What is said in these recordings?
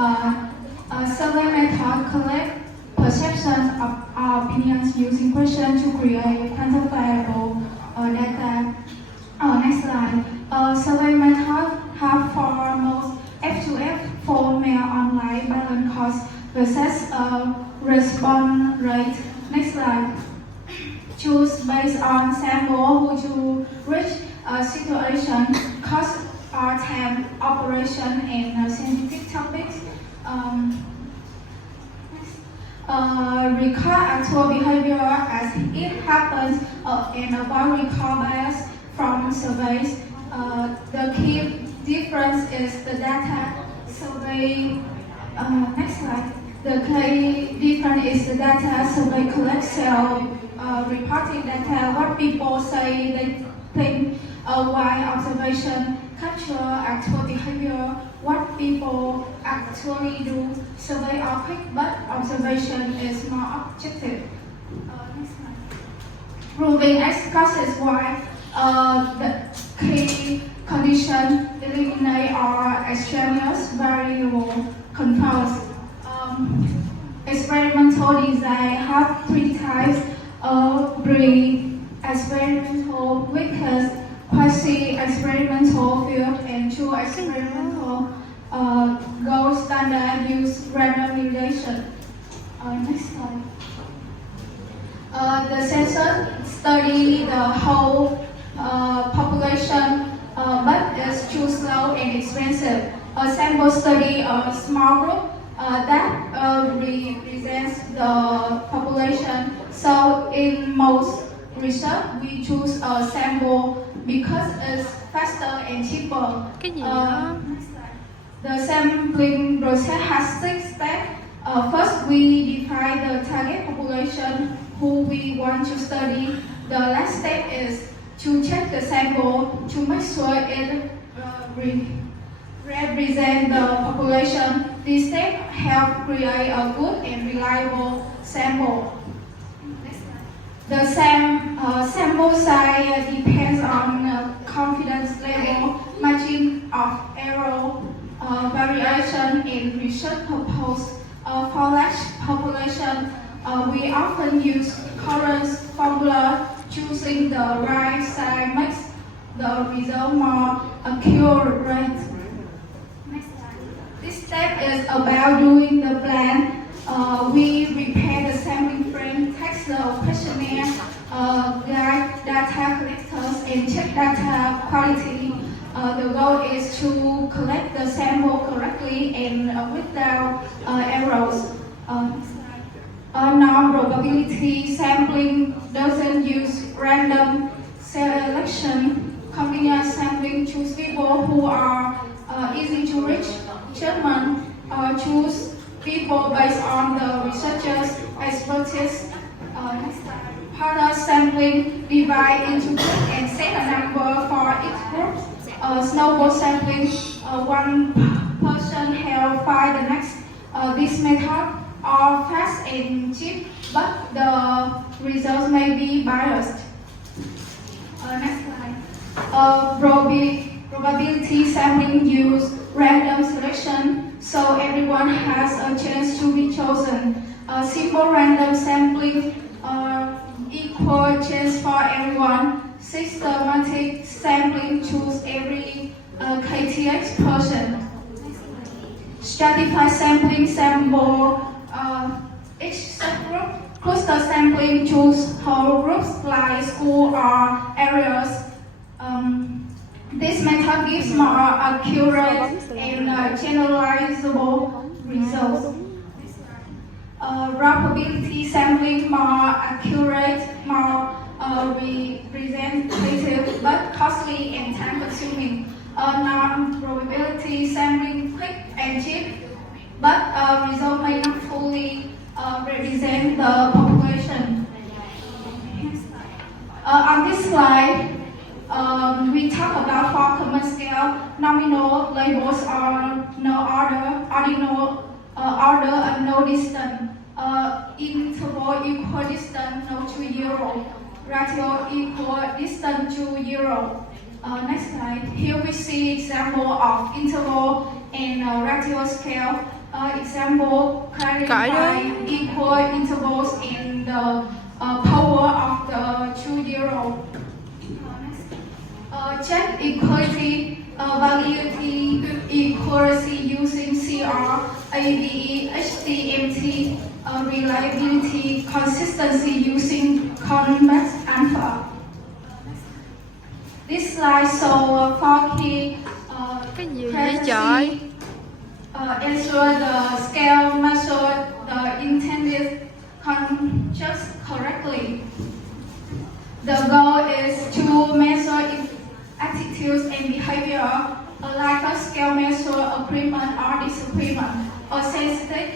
A survey method collects perceptions of opinions using questions to create quantifiable data. Next slide. Survey method have for most F2F for mail online balance cost versus response rate. Next slide. Choose based on sample who to reach a situation, cost or time, operation, and scientific topics. Record actual behavior as it happens and avoid recall bias from surveys. The key difference is the data survey. Next slide. The key difference is the data survey collects reporting data, what people say they think, why observation capture actual behavior, what people actually do. Survey are quick, but observation is more objective. Next slide. Proving X causes Y. The key condition eliminate or extraneous variable controls. Experimental design have three types: pre-experimental, weakest, quasi-experimental field, and true experimental. Gold standard use randomization. Next slide. The census study the whole population, but it's too slow and expensive. A sample study a small group that represents the population. So in most research, we choose a sample because it's faster and cheaper. The sampling process has 6 steps. First, we define the target population who we want to study. The last step is to check the sample to make sure it represents the population. These steps help create a good and reliable sample. The sample size depends on confidence level, margin of error, variation in research purpose. For large population, we often use Correns formula. Choosing the right size makes the result more accurate. This step is about doing the plan. We prepare the sampling frame, text the questionnaire, guide data collectors, and check data quality. The goal is to collect the sample correctly and without errors. Non-probability sampling doesn't use random selection. Continuous sampling choose people who are easy to reach. Judgment choose people based on the researcher's expertise. Partner sampling divide into groups and set a number for each group. Snowball sampling, one person help find the next. This method are fast and cheap, but the results may be biased. Next slide. Probability sampling use random selection, so everyone has a chance to be chosen. Simple random sampling equal chance for everyone. Systematic sampling choose every KTX person. Stratified sampling sample each subgroup. Cluster sampling choose whole groups like school or areas. This method gives more accurate and generalizable results. Probability sampling more accurate, more representative, but costly and time-consuming. Non-probability sampling quick and cheap, but result may not fully represent the population. On this slide, we talk about 4 common scales: nominal, labels are no order, ordinal order, and no distance. Interval equal distance no to 0. Ratio equal distance to 0. Next slide. Here we see example of interval and ratio scale. Example, clarify equal intervals in the power of the 2-year-old. Check equality, validity, equality using CR, ABE, HDMT, reliability, consistency using convex alpha. This slide shows 4 key Cái gì vậy trời? ensure the scale measure the intended construct correctly. The goal is to measure attitudes and behavior, like a scale measure agreement or disagreement, or sensitive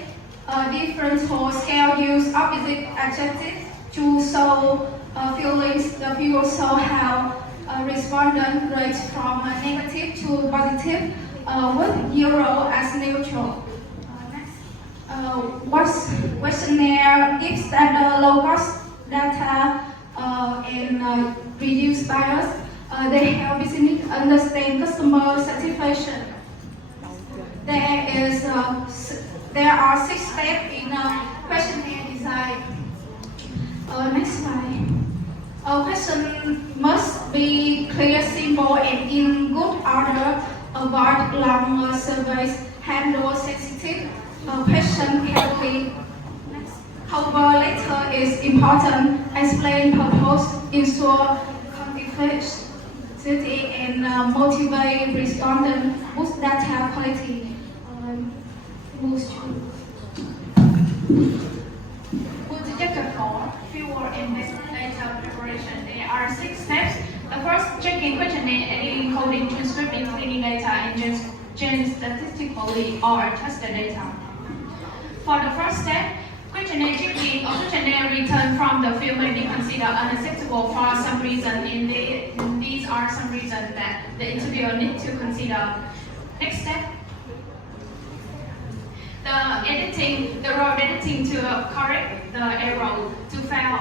differential scale use opposite adjectives to show feelings. The view show how respondent range from negative to positive with euro as neutral. Questionnaire gives the low-cost data and reduce bias. They help business understand customer satisfaction. There are 6 steps in questionnaire design. Next slide. Question must be clear, simple, and in good order. Avoid long surveys. Handle sensitive question carefully. Cover letter is important. Explain purpose, ensure confidentiality, and motivate respondent. Boost data quality. Put together for fewer and data preparation. There are 6 steps. The first, checking questionnaire, editing, coding, transcribing, cleaning data, and change statistically or test the data. For the first step, questionnaire checking or questionnaire return from the field may be considered unacceptable for some reason, and these are some reasons that the interviewer needs to consider. Next step, the raw editing to correct the error to fail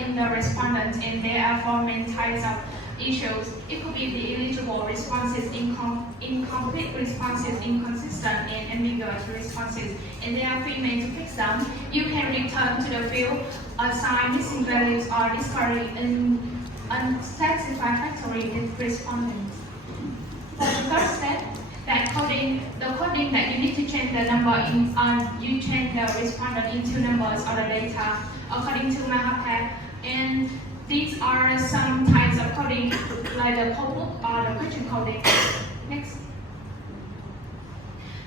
in the respondent, and there are 4 main types of issues. It could be the illegible responses, incomplete responses, inconsistent, and ambiguous responses, and there are 3 ways to fix them. You can return to the field, assign missing values, or discard unsatisfactory respondents. For the third step, the coding that you need to change the number in, you change the respondent into numbers or the data according to Mahapath, and these are some types of coding like the pop-up or the question coding. Next.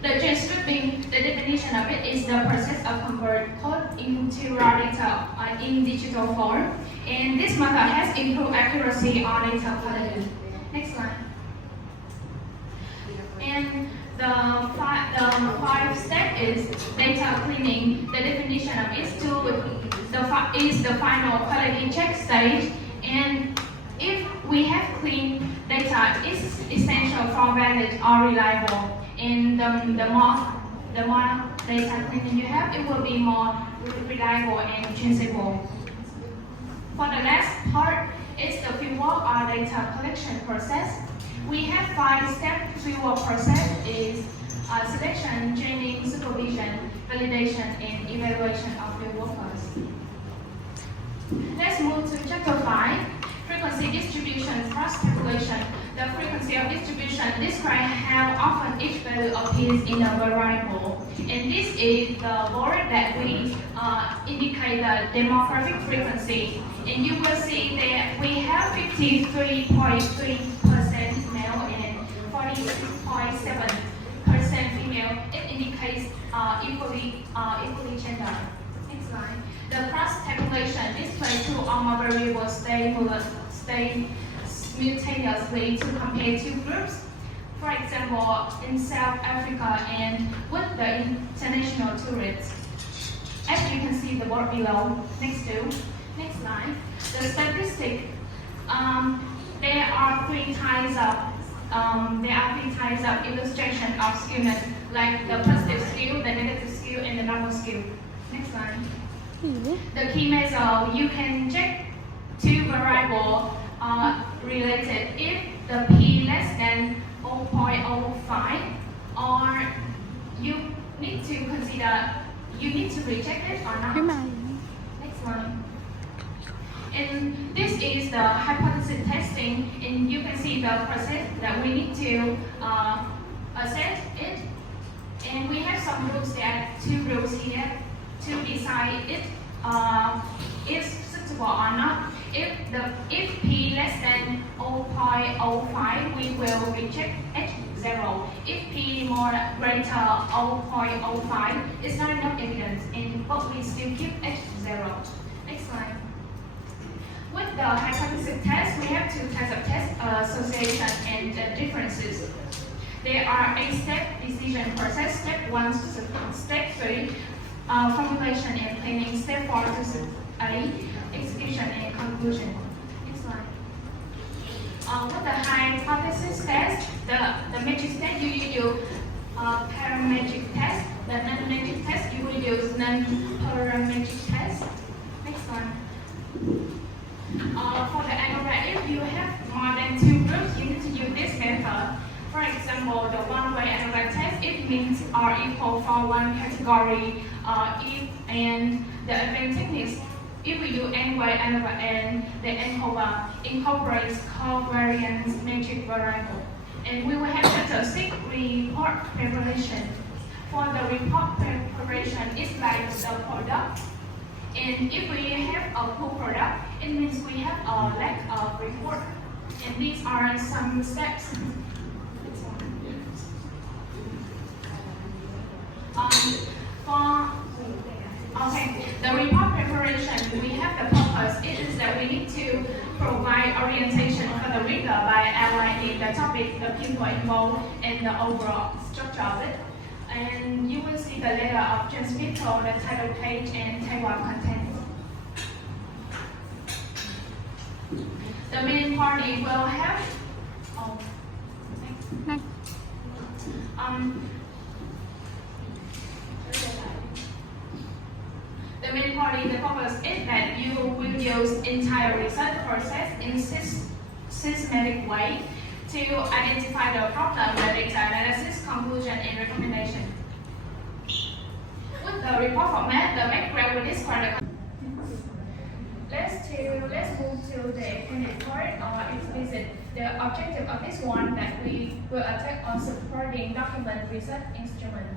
The transcribing, the definition of it is the process of convert code into raw data in digital form, and this method has improved accuracy or data quality. Next slide. And the 5 step is data cleaning. The definition of it is the final quality check stage, and if we have clean data, it's essential for valid or reliable. And the more data cleaning you have, it will be more reliable and traceable. For the last part is the fieldwork or data collection process. We have 5-step fieldwork process is selection, training, supervision, validation, and evaluation of field workers. Let's move to chapter 5, frequency distribution cross-tabulation. The frequency of distribution describes how often each value appears in a variable. And this is the board that we indicate the demographic frequency. And you will see that we have 53.3% male and 46.7% female. It indicates equally gender. Next slide. The cross-tabulation displays 2 or more variables stay simultaneously to compare 2 groups. For example, in South Africa and with the international tourists. As you can see the board below. Next slide. The statistic. There are 3 types of illustration of skewness, like the positive skew, the negative skew, and the normal skew. Next slide. The key measure, you can check 2 variables related. If the p less than 0.05, or you need to you need to reject it or not. Cái màu Next one. And this is the hypothesis testing, and you can see the process that we need to assess it. And we have some rules there, 2 rules here to decide it is suitable or not. If P less than 0.05, we will reject H0. If P more greater 0.05, it's not enough evidence, but we still keep H0. Next slide. With the hypothesis test, we have 2 types of test, association and differences. There are 8-step decision process. Step 1 to step 3, formulation and planning. Step 4 to step 8, execution and conclusion. Next slide. With the hypothesis test, the matrix test, you use parametric test. The non-matrix test, you will use non-parametric test. Next one. For the algorithm, if you have more than 2 groups, you need to use this method. For example, the one-way algorithm test, it means R equal for one category, and the advanced techniques, if we do n-way algorithm, and the ANCOVA incorporates covariance matrix variable. And we will have statistic report preparation. For the report preparation, it's like the product. And if we have a full product, it means we have a lack of report. And these are some steps. The report preparation, we have the purpose. It is that we need to provide orientation for the reader by outlining the topic, the people involved, and the overall structure of it. And you will see the letter of transmittal, the title page, and table of contents. The main party will have the main party, the purpose is that you will use entire research process in systematic way to identify the problem, the data analysis, conclusion, and recommendation. With the report format, the background will describe the. Let's move to the appendix part or explicit. The objective of this one that we will attack on supporting document research instruments.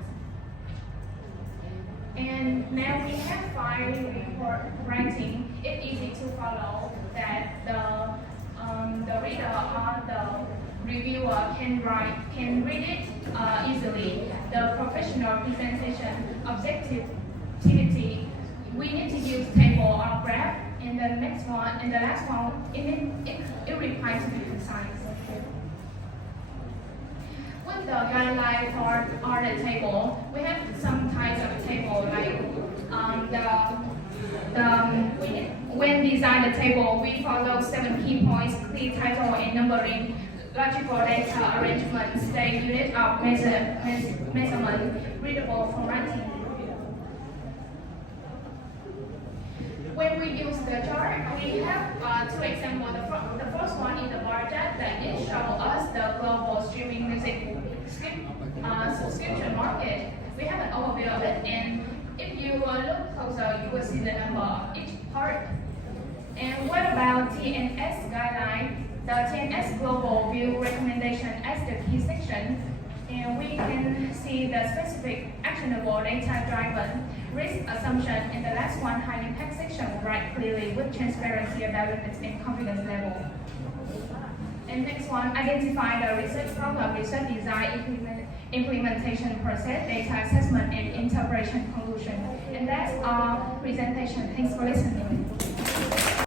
And now we have 5 report writing. It's easy to follow that the reader or the reviewer can read it easily. The professional presentation objectivity, we need to use table or graph. And the next one and the last one, it requires to be precise. With the guideline part or the table, we have some types of table like when design the table, we follow 7 key points: clear title and numbering, logical data arrangement, state unit of measurement, readable formatting. When we use the chart, we have 2 examples. The first one is the bar chart that it shows us the global streaming music subscription market. We have an overview of it, and if you look closer, you will see the number of each part. And what about TNS guideline? The TNS global view recommendation as the key section, and we can see the specific actionable data driven risk assumption, and the last one, high impact section, write clearly with transparency about limits and confidence level. And next one, identify the research problem, research design, implementation process, data assessment, and interpretation conclusion. And that's our presentation. Thanks for listening.